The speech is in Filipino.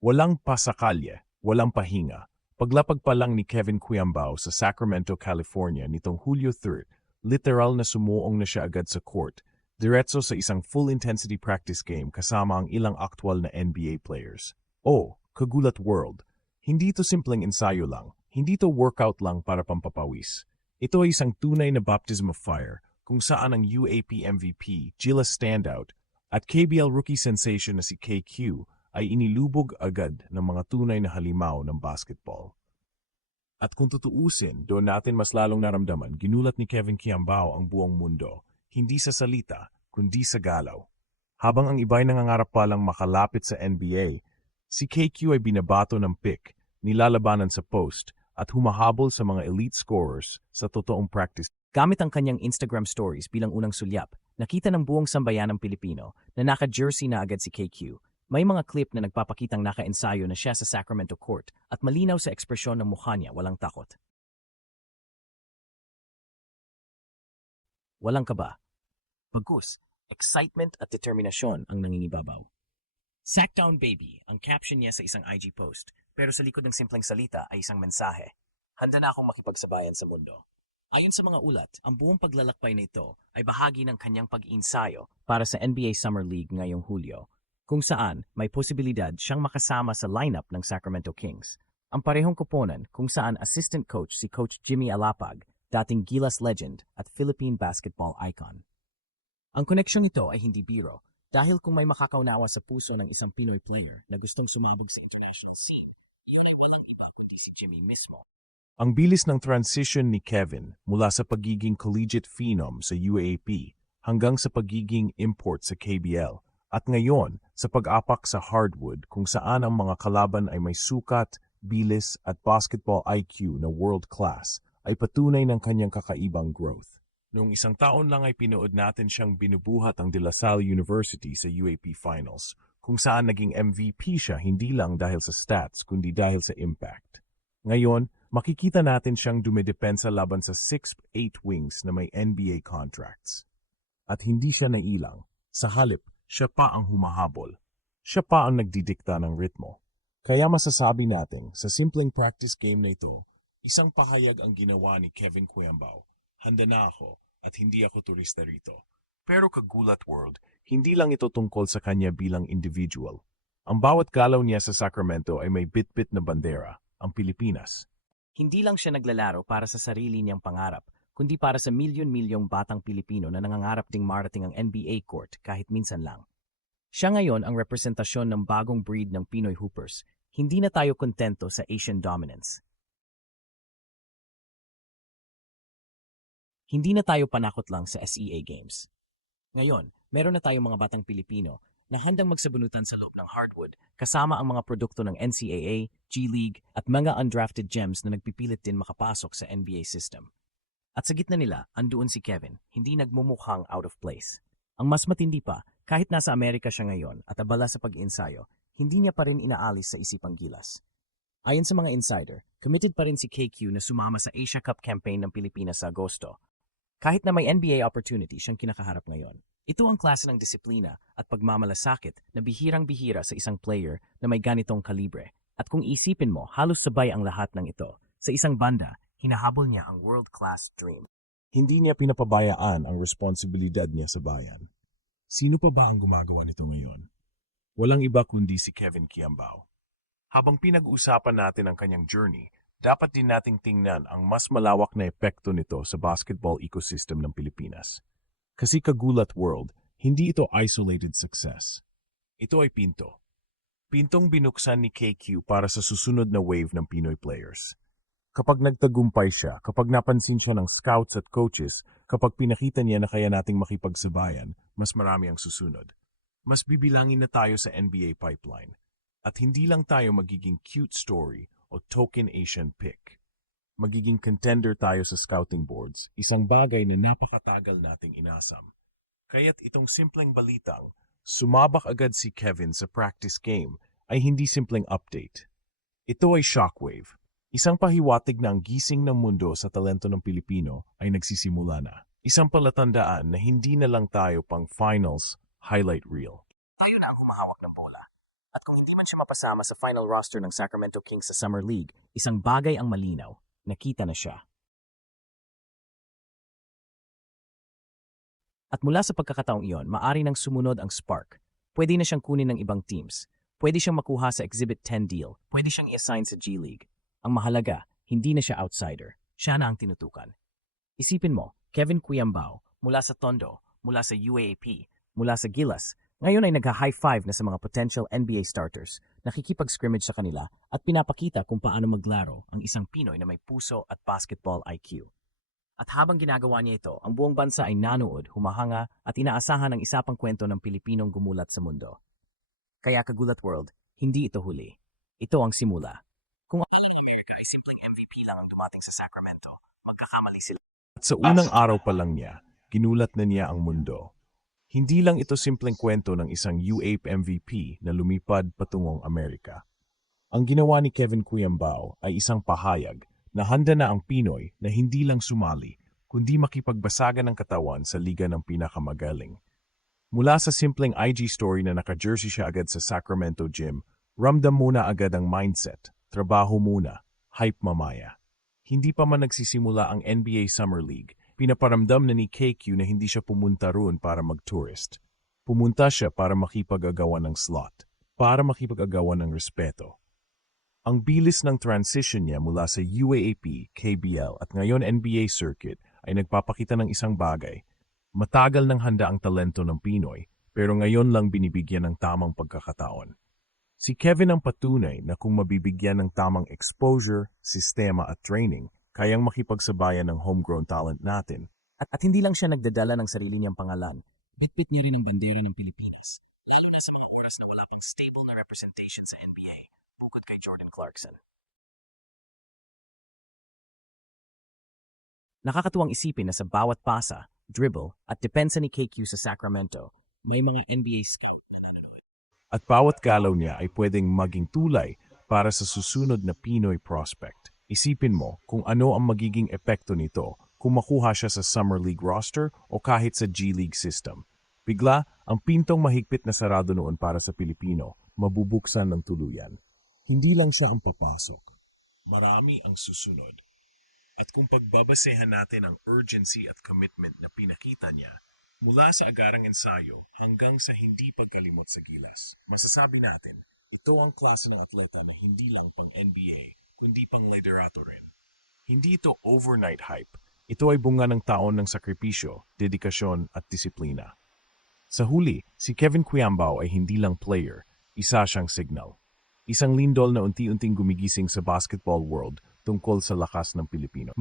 Walang pasakalye, walang pahinga. Paglapag pa lang ni Kevin Quiambao sa Sacramento, California nitong Hulyo 3, literal na sumuong na siya agad sa court, diretso sa isang full-intensity practice game kasama ang ilang aktwal na NBA players. Oh, kagulat world! Hindi ito simpleng ensayo lang, hindi ito workout lang para pampapawis. Ito ay isang tunay na baptism of fire kung saan ang UAP MVP, Gila Standout, at KBL rookie sensation na si KQ ay inilubog agad ng mga tunay na halimaw ng basketball. At kung tutuusin, doon natin mas lalong naramdaman, ginulat ni Kevin Quiambao ang buong mundo, hindi sa salita, kundi sa galaw. Habang ang iba ay nangangarap pa lang makalapit sa NBA, si KQ ay binabato ng pick, nilalabanan sa post, at humahabol sa mga elite scorers sa totoong practice. Gamit ang kanyang Instagram stories bilang unang sulyap, nakita ng buong sambayanang Pilipino na naka-jersey na agad si KQ. May mga clip na nagpapakitang naka-ensayo na siya sa Sacramento court at malinaw sa ekspresyon ng mukha niya, walang takot. Walang kaba. Bagus, excitement at determinasyon ang nangingibabaw. Sackdown baby, ang caption niya sa isang IG post, pero sa likod ng simpleng salita ay isang mensahe. Handa na akong makipagsabayan sa mundo. Ayon sa mga ulat, ang buong paglalakbay na ito ay bahagi ng kanyang pag-iinsayo para sa NBA Summer League ngayong Hulyo, kung saan may posibilidad siyang makasama sa lineup ng Sacramento Kings. Ang parehong koponan kung saan assistant coach si Coach Jimmy Alapag, dating Gilas legend at Philippine basketball icon. Ang koneksyong ito ay hindi biro dahil kung may makakaunawa sa puso ng isang Pinoy player na gustong sumabog sa international scene, iyon ay walang iba kundi si Jimmy mismo. Ang bilis ng transition ni Kevin mula sa pagiging collegiate phenom sa UAP hanggang sa pagiging import sa KBL at ngayon sa pag-apak sa hardwood kung saan ang mga kalaban ay may sukat, bilis at basketball IQ na world class ay patunay ng kanyang kakaibang growth. Noong isang taon lang ay pinood natin siyang binubuhat ang De La Salle University sa UAP Finals kung saan naging MVP siya hindi lang dahil sa stats kundi dahil sa impact. Ngayon, makikita natin siyang dumidepensa laban sa 6'8 wings na may NBA contracts. At hindi siya nailang. Sa halip, siya pa ang humahabol. Siya pa ang nagdidikta ng ritmo. Kaya masasabi natin, sa simpleng practice game na ito, isang pahayag ang ginawa ni Kevin Quiambao. Handa na ako at hindi ako turista rito. Pero kagulat world, hindi lang ito tungkol sa kanya bilang individual. Ang bawat galaw niya sa Sacramento ay may bit-bit na bandera, ang Pilipinas. Hindi lang siya naglalaro para sa sarili niyang pangarap, kundi para sa milyon-milyong batang Pilipino na nangangarap ding marating ang NBA court kahit minsan lang. Siya ngayon ang representasyon ng bagong breed ng Pinoy Hoopers. Hindi na tayo kontento sa Asian dominance. Hindi na tayo panakot lang sa SEA Games. Ngayon, meron na tayong mga batang Pilipino na handang magsabunutan sa loob ng hardwood kasama ang mga produkto ng NCAA, G-League at mga undrafted gems na nagpipilit din makapasok sa NBA system. At sa gitna nila, andoon si Kevin, hindi nagmumukhang out of place. Ang mas matindi pa, kahit nasa Amerika siya ngayon at abala sa pag-iensayo, hindi niya pa rin inaalis sa isipang Gilas. Ayon sa mga insider, committed pa rin si KQ na sumama sa Asia Cup campaign ng Pilipinas sa Agosto. Kahit na may NBA opportunity siyang kinakaharap ngayon. Ito ang klase ng disiplina at pagmamalasakit na bihirang-bihira sa isang player na may ganitong kalibre. At kung isipin mo, halos sabay ang lahat ng ito. Sa isang banda, hinahabol niya ang world-class dream. Hindi niya pinapabayaan ang responsibilidad niya sa bayan. Sino pa ba ang gumagawa nito ngayon? Walang iba kundi si Kevin Quiambao. Habang pinag-uusapan natin ang kanyang journey, dapat din nating tingnan ang mas malawak na epekto nito sa basketball ecosystem ng Pilipinas. Kasi kagulat world, hindi ito isolated success. Ito ay pinto. Pintong binuksan ni KQ para sa susunod na wave ng Pinoy players. Kapag nagtagumpay siya, kapag napansin siya ng scouts at coaches, kapag pinakita niya na kaya nating makipagsabayan, mas marami ang susunod. Mas bibilangin na tayo sa NBA pipeline. At hindi lang tayo magiging cute story o token Asian pick. Magiging contender tayo sa scouting boards, isang bagay na napakatagal nating inasam. Kaya't itong simpleng balitang, sumabak agad si Kevin sa practice game ay hindi simpleng update. Ito ay shockwave. Isang pahiwatig na ang gising ng mundo sa talento ng Pilipino ay nagsisimula na. Isang palatandaan na hindi na lang tayo pang finals highlight reel. Tayo na ang humahawak ng bola. At kung hindi man siya mapasama sa final roster ng Sacramento Kings sa Summer League, isang bagay ang malinaw. Nakita na siya. At mula sa pagkakataong iyon, maari nang sumunod ang spark. Pwede na siyang kunin ng ibang teams. Pwede siyang makuha sa Exhibit 10 deal. Pwede siyang i-assign sa G League. Ang mahalaga, hindi na siya outsider. Siya na ang tinutukan. Isipin mo, Kevin Cuyambao, mula sa Tondo, mula sa UAAP, mula sa Gilas, ngayon ay nagha-high five na sa mga potential NBA starters, nakikipag-scrimmage sa kanila at pinapakita kung paano maglaro ang isang Pinoy na may puso at basketball IQ. At habang ginagawa niya ito, ang buong bansa ay nanood, humahanga at inaasahan ang isa pang kwento ng Pilipinong gumulat sa mundo. Kaya Kagulat World, hindi ito huli. Ito ang simula. Kung ang Amerika ay simpleng MVP lang ang dumating sa Sacramento, magkakamali sila. At sa unang araw pa lang niya, ginulat na niya ang mundo. Hindi lang ito simpleng kwento ng isang UAAP MVP na lumipad patungong Amerika. Ang ginawa ni Kevin Cuyambao ay isang pahayag na handa na ang Pinoy na hindi lang sumali, kundi makipagbasagan ng katawan sa liga ng pinakamagaling. Mula sa simpleng IG story na naka-jersey siya agad sa Sacramento Gym, ramdam muna agad ang mindset, trabaho muna, hype mamaya. Hindi pa man nagsisimula ang NBA Summer League, pinaparamdam na ni KQ na hindi siya pumunta roon para mag-tourist. Pumunta siya para makipag-agawan ng slot, para makipag-agawan ng respeto. Ang bilis ng transition niya mula sa UAAP, KBL at ngayon NBA circuit ay nagpapakita ng isang bagay. Matagal nang handa ang talento ng Pinoy, pero ngayon lang binibigyan ng tamang pagkakataon. Si Kevin ang patunay na kung mabibigyan ng tamang exposure, sistema at training, kayang makipagsabayan ng homegrown talent natin. At hindi lang siya nagdadala ng sarili niyang pangalan, bitbit niya rin ang bandera ng Pilipinas, lalo na sa mga oras na wala pang stable na representation sa NBA, bukod kay Jordan Clarkson. Nakakatuwang isipin na sa bawat pasa, dribble at depensa ni KQ sa Sacramento, may mga NBA scout na nanonood. At bawat galaw niya ay pwedeng maging tulay para sa susunod na Pinoy prospect. Isipin mo kung ano ang magiging epekto nito kung makuha siya sa Summer League roster o kahit sa G League system. Bigla, ang pintong mahigpit na sarado noon para sa Pilipino, mabubuksan ng tuluyan. Hindi lang siya ang papasok. Marami ang susunod. At kung pagbabasehan natin ang urgency at commitment na pinakita niya, mula sa agarang ensayo hanggang sa hindi pagkalimot sa gilas, masasabi natin, ito ang klase ng atleta na hindi lang pang NBA, kundi pang liderato rin. Hindi ito overnight hype. Ito ay bunga ng taon ng sakripisyo, dedikasyon at disiplina. Sa huli, si Kevin Cuyambao ay hindi lang player, isa siyang signal. Isang lindol na unti-unting gumigising sa basketball world tungkol sa lakas ng Pilipino.